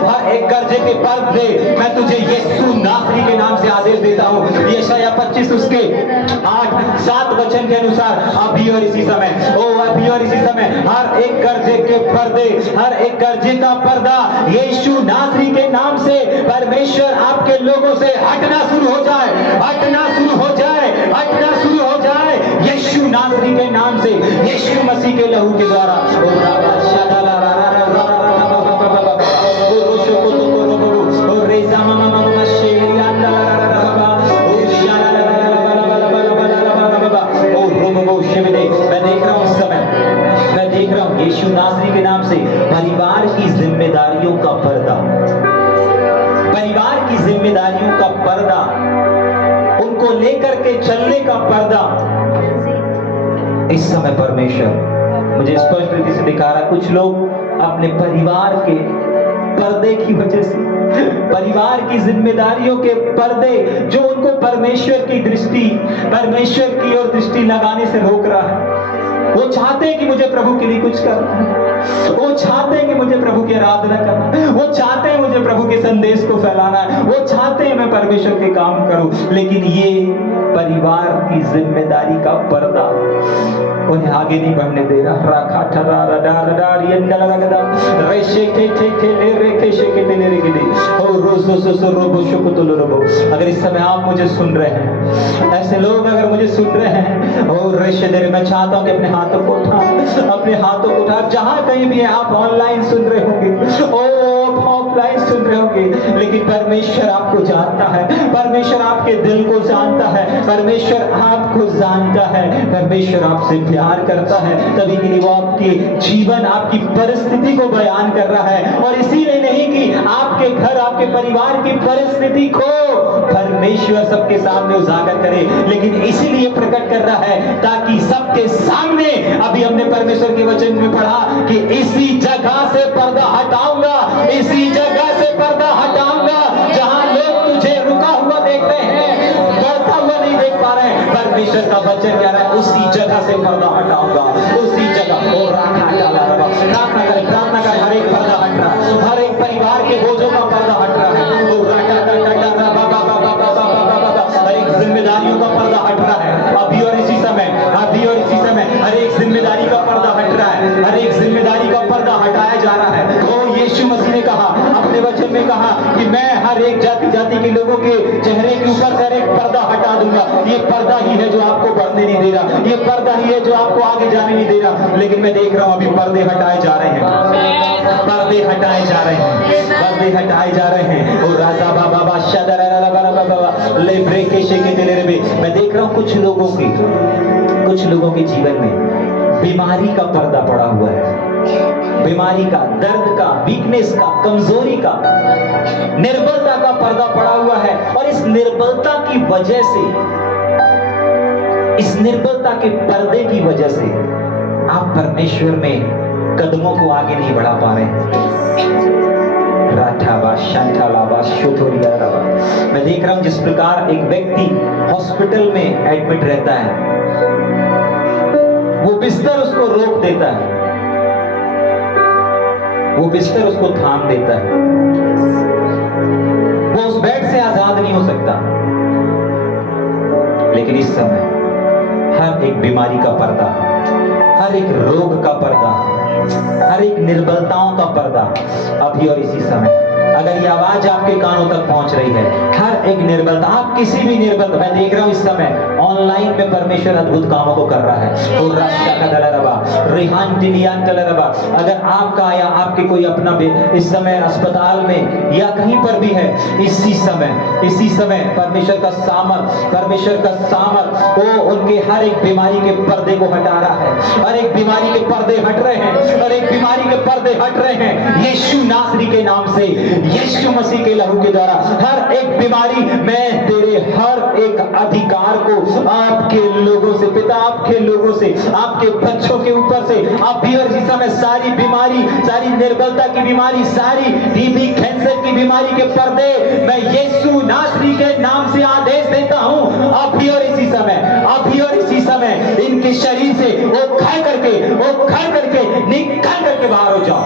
हर एक कर्जे के पर्दे मैं तुझे यीशु नासरी के नाम से आदेश देता हूँ। यशायाह 25 उसके 8-7 वचन के अनुसार अभी और इसी समय हर एक कर्जे के पर्दे, हर एक कर्जे का पर्दा यीशु नासरी के नाम से परमेश्वर आपके लोगों से हटना शुरू हो जाए यीशु नासरी के नाम से, यीशु मसीह के लहू के द्वारा। मैं देख रहा हूं यीशु नासरी के नाम से परिवार की जिम्मेदारियों का पर्दा, परिवार की जिम्मेदारियों का पर्दा, उनको लेकर के चलने का पर्दा इस समय परमेश्वर मुझे स्पष्ट रीति से दिखा रहा। कुछ लोग अपने परिवार के पर्दे की वजह से, परिवार की जिम्मेदारियों के पर्दे जो उनको परमेश्वर की दृष्टि, परमेश्वर की ओर दृष्टि लगाने से रोक रहा है। वो चाहते हैं कि मुझे प्रभु के लिए कुछ करना है, वो चाहते हैं कि मुझे प्रभु की आराधना करना है, वो चाहते हैं मुझे प्रभु के संदेश को फैलाना है, वो चाहते हैं मैं परमेश्वर के काम करूं, लेकिन ये परिवार की जिम्मेदारी का पर्दा उन्हें आगे नहीं बढ़ने दे रहा। राखा ठरा रडा रडा रियंदला रगदा रेशे के थे ले रेखे शेके ते ले रेगे ओ रोसो सो रोबो शुको तो रोबो। अगर इस समय आप मुझे सुन रहे हैं, ऐसे लोग अगर मुझे सुन रहे हैं, और रेशे दे, मैं चाहता हूं कि अपने हाथों को उठा, जहां कहीं भी आप ऑनलाइन सुन रहे होंगे, ऑफलाइन सुन रहे होंगे, लेकिन परमेश्वर आपको जानता है, परमेश्वर आपके दिल को जानता है, परमेश्वर आपको जानता है, परमेश्वर आपसे प्यार करता है। तभी के लिए वो आपके जीवन, आपकी परिस्थिति को बयान कर रहा है, और इसीलिए नहीं कि आपके घर, आपके परिवार की परिस्थिति को परमेश्वर परमेश्वर सबके सामने उजागर करे, लेकिन इसीलिए प्रकट कर रहा है ताकि सबके सामने, अभी हमने परमेश्वर के वचन में पढ़ा कि इसी जगह से पर्दा हटाऊंगा, इसी जगह से पर्दा हटाऊंगा जहां लोग तुझे रुका हुआ देख रहे हैं, बढ़ता हुआ नहीं देख पा रहे हैं। परमेश्वर का वचन कह रहा है उसी जगह से पर्दा हटाऊंगा, उसी जगह। और प्रार्थना करें, प्रार्थना करें। हर एक पर्दा हट रहा है, हर एक परिवार के बोझों का पर्दा हट रहा है, हर एक जिम्मेदारियों का पर्दा हट रहा है अभी और इसी समय, अभी और इसी समय। हर एक जिम्मेदारी का पर्दा हट रहा है, हर एक जिम्मेदारी का पर्दा हटाया जा रहा है। ओ यीशु मसीह ने कहा, अपने वचन में कहा कि मैं हर एक जाति जाति के लोगों के चेहरे के ऊपर से हर एक पर्दा हटा दूंगा। ये पर्दा ही है जो आपको बढ़ने नहीं दे रहा, ये पर्दा ही है जो आपको आगे जाने नहीं दे रहा। लेकिन मैं देख रहा हूं अभी पर्दे हटाए जा रहे हैं, पर्दे हटाए जा रहे हैं, पर्दे हटाए जा रहे हैं। और राजा बाबा ले ब्रेक के दिले रे। मैं देख रहा हूं कुछ लोगों के जीवन में बीमारी का पर्दा पड़ा हुआ है, बीमारी का, दर्द का, वीकनेस का, कमजोरी का, निर्बलता का पर्दा पड़ा हुआ है। और इस निर्बलता की वजह से, इस निर्बलता के पर्दे की वजह से आप परमेश्वर में कदमों को आगे नहीं बढ़ा पा रहे। मैं देख रहा हूं जिस प्रकार एक व्यक्ति हॉस्पिटल में एडमिट रहता है, वो बिस्तर उसको रोक देता है, वो बिस्तर उसको थाम देता है, वो उस बेड से आजाद नहीं हो सकता। लेकिन इस समय हर एक बीमारी का पर्दा, हर एक रोग का पर्दा, हर एक निर्बलताओं का पर्दा अभी और इसी समय, अगर ये आवाज आपके कानों तक पहुंच रही है, हर एक निर्बलता, आप किसी भी निर्बलता, मैं देख रहा हूं इस समय ऑनलाइन में परमेश्वर अद्भुत कामों को कर रहा है। और रास्ता का दलरबा, रिहान टिलियान दलरबा, अगर आपका या आपके कोई अपना इस समय अस्पताल में या कहीं पर भी है, इसी समय परमेश्वर का सामर्थ वो उनके हर एक बीमारी के पर्दे को हटा रहा है। हर एक बीमारी के पर्दे हट रहे हैं, हर एक बीमारी के पर्दे हट रहे हैं यीशु नासरी के नाम से, यीशु मसीह के लहू के द्वारा। हर एक बीमारी, मैं तेरे हर एक अधिकार को आपके लोगों से, पिता आपके लोगों से, आपके बच्चों के ऊपर से अभी और इसी समय सारी बीमारी, सारी निर्बलता की बीमारी, सारी टीबी, कैंसर की बीमारी के पर्दे मैं यीशु नासरी के नाम से आदेश देता हूं अभी और इसी समय, अभी और इसी समय इनके शरीर से वो खड़ करके निकल करके बाहर हो जाओ।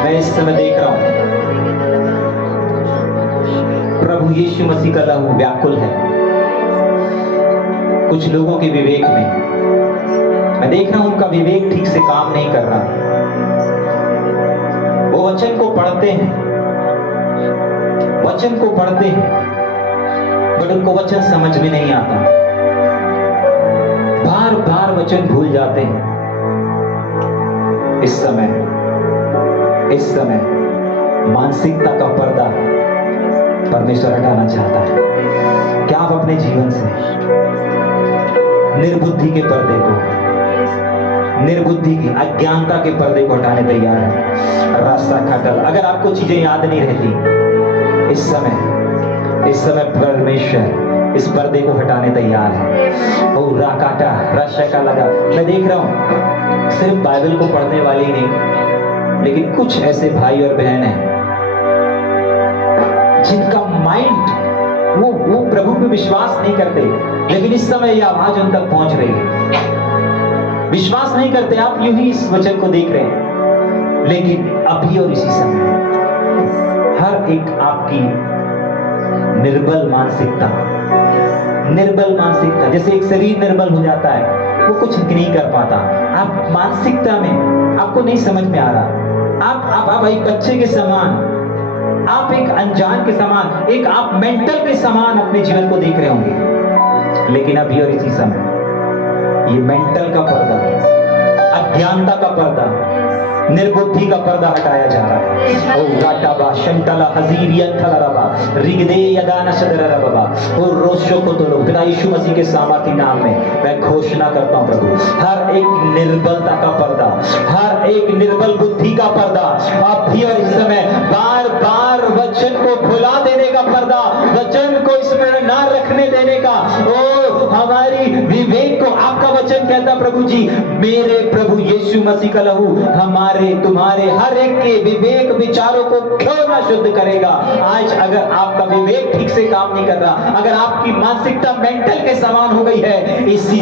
मैं इस समय देख रहा हूं प्रभु यीशु मसीह का लहू व्याकुल है कुछ लोगों के विवेक में। मैं देख रहा हूं उनका विवेक ठीक से काम नहीं कर रहा। वो वचन को पढ़ते हैं, बट उनको वचन समझ में नहीं आता, बार बार वचन भूल जाते हैं। इस समय मानसिकता का पर्दा परमेश्वर हटाना चाहता है। क्या आप अपने जीवन से निर्बुद्धि के पर्दे को, निर्बुद्धि की, अज्ञानता के पर्दे को हटाने तैयार है? रास्ता खटल, अगर आपको चीजें याद नहीं रहती, इस समय परमेश्वर इस पर्दे को हटाने तैयार है। ओ राकाटा रशका लगा। मैं देख रहा हूं सिर्फ बाइबल को पढ़ने वाले ही नहीं, लेकिन कुछ ऐसे भाई और बहन हैं जिनका माइंड वो प्रभु पे विश्वास नहीं करते, लेकिन इस समय यह आवाज उन तक पहुंच रही है। विश्वास नहीं करते, आप यूं ही इस वचन को देख रहे हैं, लेकिन अभी और इसी समय हर एक आपकी निर्बल मानसिकता, जैसे एक शरीर निर्बल हो जाता है, वो कुछ नहीं कर पाता। आप मानसिकता में आपको नहीं समझ में आ रहा, आप एक बच्चे के समान, आप एक अनजान के समान, एक आप मेंटल के समान अपने जीवन को देख रहे होंगे। लेकिन अभी और इसी समय ये मेंटल का पर्दा, अज्ञानता का पर्दा, निर्बुद्धि का पर्दा हटाया जा रहा है। ओ गाटाबा शंतला हजीरिया थलरबा रिगदे यदाना शदररबा और रोशो को तो लोग पिता यीशु मसीह के सामर्थी नाम में मैं घोषणा करता हूं प्रभु, हर एक निर्बलता का पर्दा, हर एक निर्बल बुद्धि का पर्दा अब देने का, ओ हमारी विवेक को, आपका वचन कहता प्रभु जी, मेरे प्रभु यीशु मसीह का लहू हमारे तुम्हारे हर एक के विवेक विचारों को क्यों ना शुद्ध करेगा। आज अगर आपका विवेक ठीक से काम नहीं कर रहा, अगर आपकी मानसिकता मेंटल के समान हो गई है, इसी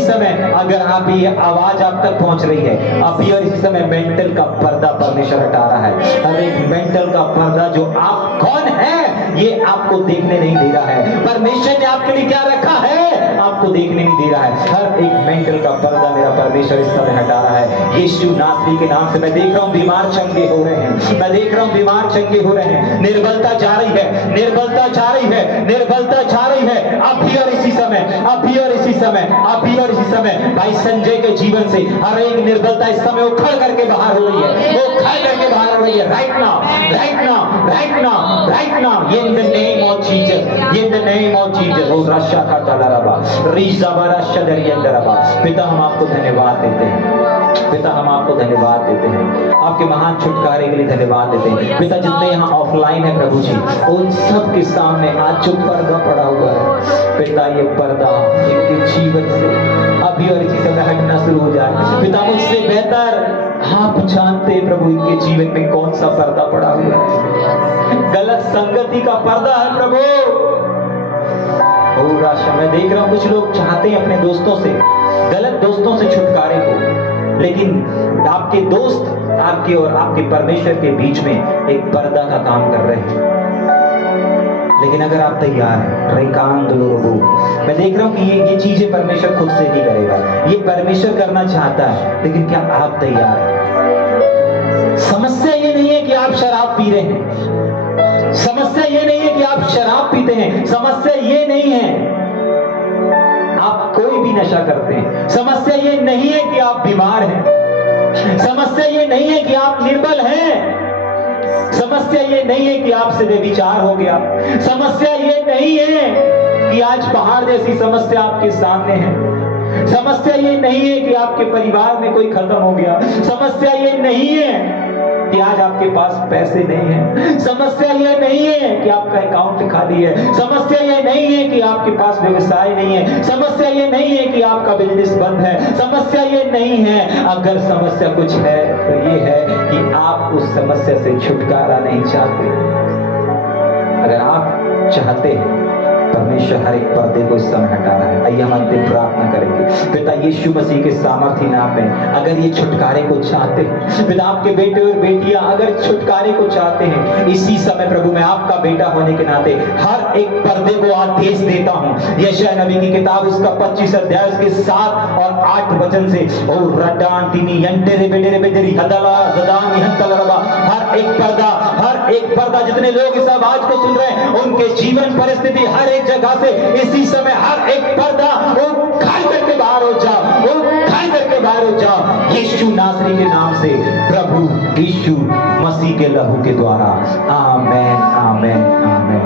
समय अगर आप ये आवाज आप तक पहुंच रही है, अभी और इसी समय मेंटल का पर्दा परमेश्वर हटा रहा है। हर एक मेंटल का पर्दा जो आप कौन है ये आपको देखने नहीं दे रहा है, परमेश्वर ने आपके लिए क्या रखा है आपको देखने नहीं दे रहा है। हर एक मेंटल का पर्दा मेरा परमेश्वर इस समय हटा रहा है। यीशु नासरी के नाम से मैं देख रहा हूं बीमार चंगे हो रहे हैं, मैं देख रहा हूं बीमार चंगे हो रहे हैं। निर्बलता जा रही है, निर्बलता जा रही है, निर्बलता जा रही है। अभी और इसी समय, अभी और इसी समय, अभी और इसी समय भाई संजय के जीवन से हर एक निर्बलता इस समय उखड़ करके बाहर हो रही है, वो उखड़ करके बाहर हो रही है। Right now, right now, right now, right now, in the name of Jesus, in the name of Jesus। ओ रशा का तलरबा रीजा बरशा दरियंदरबा। पिता हम आपको धन्यवाद देते हैं, पिता हम आपको धन्यवाद देते हैं, आपके महान छुटकारे के लिए धन्यवाद देते हैं। पिता जितने यहाँ ऑफलाइन है प्रभु जी, उन सब के सामने आज जो पर्दा पड़ा हुआ है पिता, ये पर्दा इनके जीवन से अभी और इसी समय हटना शुरू हो जाए। पिता मुझसे बेहतर आप जानते हैं प्रभु इनके जीवन में कौन सा पर्दा पड़ा हुआ है, गलत संगति का पर्दा है प्रभु। और आशा मैं देख रहा हूं कुछ लोग चाहते हैं अपने दोस्तों से, गलत दोस्तों से छुटकारे को, लेकिन आपके दोस्त आपके और आपके परमेश्वर के बीच में एक पर्दा का काम कर रहे हैं। लेकिन अगर आप तैयार हैं, मैं देख रहा हूं कि ये चीजें परमेश्वर खुद से नहीं करेगा, ये परमेश्वर करना चाहता है, लेकिन क्या आप तैयार हैं? समस्या ये नहीं है कि आप शराब पी रहे हैं, समस्या ये नहीं है कि आप शराब पीते हैं, समस्या ये नहीं है आप कोई भी नशा करते हैं, समस्या ये नहीं है कि आप बीमार हैं, समस्या ये नहीं है कि आप निर्बल हैं, समस्या ये नहीं है कि आपसे व्यभिचार हो गया, समस्या ये नहीं है कि आज पहाड़ जैसी समस्या आपके सामने है, समस्या ये नहीं है कि आपके परिवार में कोई खत्म हो गया, समस्या ये नहीं है कि आज आपके पास पैसे नहीं है, समस्या ये नहीं है कि आपका अकाउंट खाली है, समस्या ये नहीं है कि आपके पास व्यवसाय नहीं है, समस्या ये नहीं है कि आपका बिजनेस बंद है, समस्या ये नहीं है। अगर समस्या कुछ है तो ये है कि आप उस समस्या से छुटकारा नहीं चाहते। अगर आप चाहते हैं, परमेश्वर हर एक पर्दे को इस समय हटा रहा है। आइए हम अंतिम प्रार्थना करेंगे। पिता यीशु मसीह के सामर्थ्य नाम में अगर ये छुटकारे को चाहते हैं, पिता आपके बेटे और बेटियां अगर छुटकारे को चाहते हैं, इसी समय प्रभु मैं आपका बेटा होने के नाते हर एक पर्दे को आदेश देता हूं। यशायाह नबी की किताब उसका 25 अध्याय उसके 7 और 8 वचन से हर एक पर्दा जितने लोग इस आवाज को सुन रहे हैं उनके जीवन परिस्थिति हर एक जगह से इसी समय हर एक पर्दा वो खाई करके बाहर हो जाओ, वो खाई करके बाहर हो जाओ यीशु नासरी के नाम से, प्रभु यीशु मसीह के लहू के द्वारा। आमेन आमेन आमेन।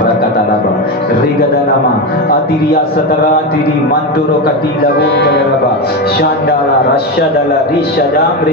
रकतलबा रिगदलमा अतिरिया सतरा तिरी मंटुरो कति लगोन कलरबा शांडाला रशदला रिशदाम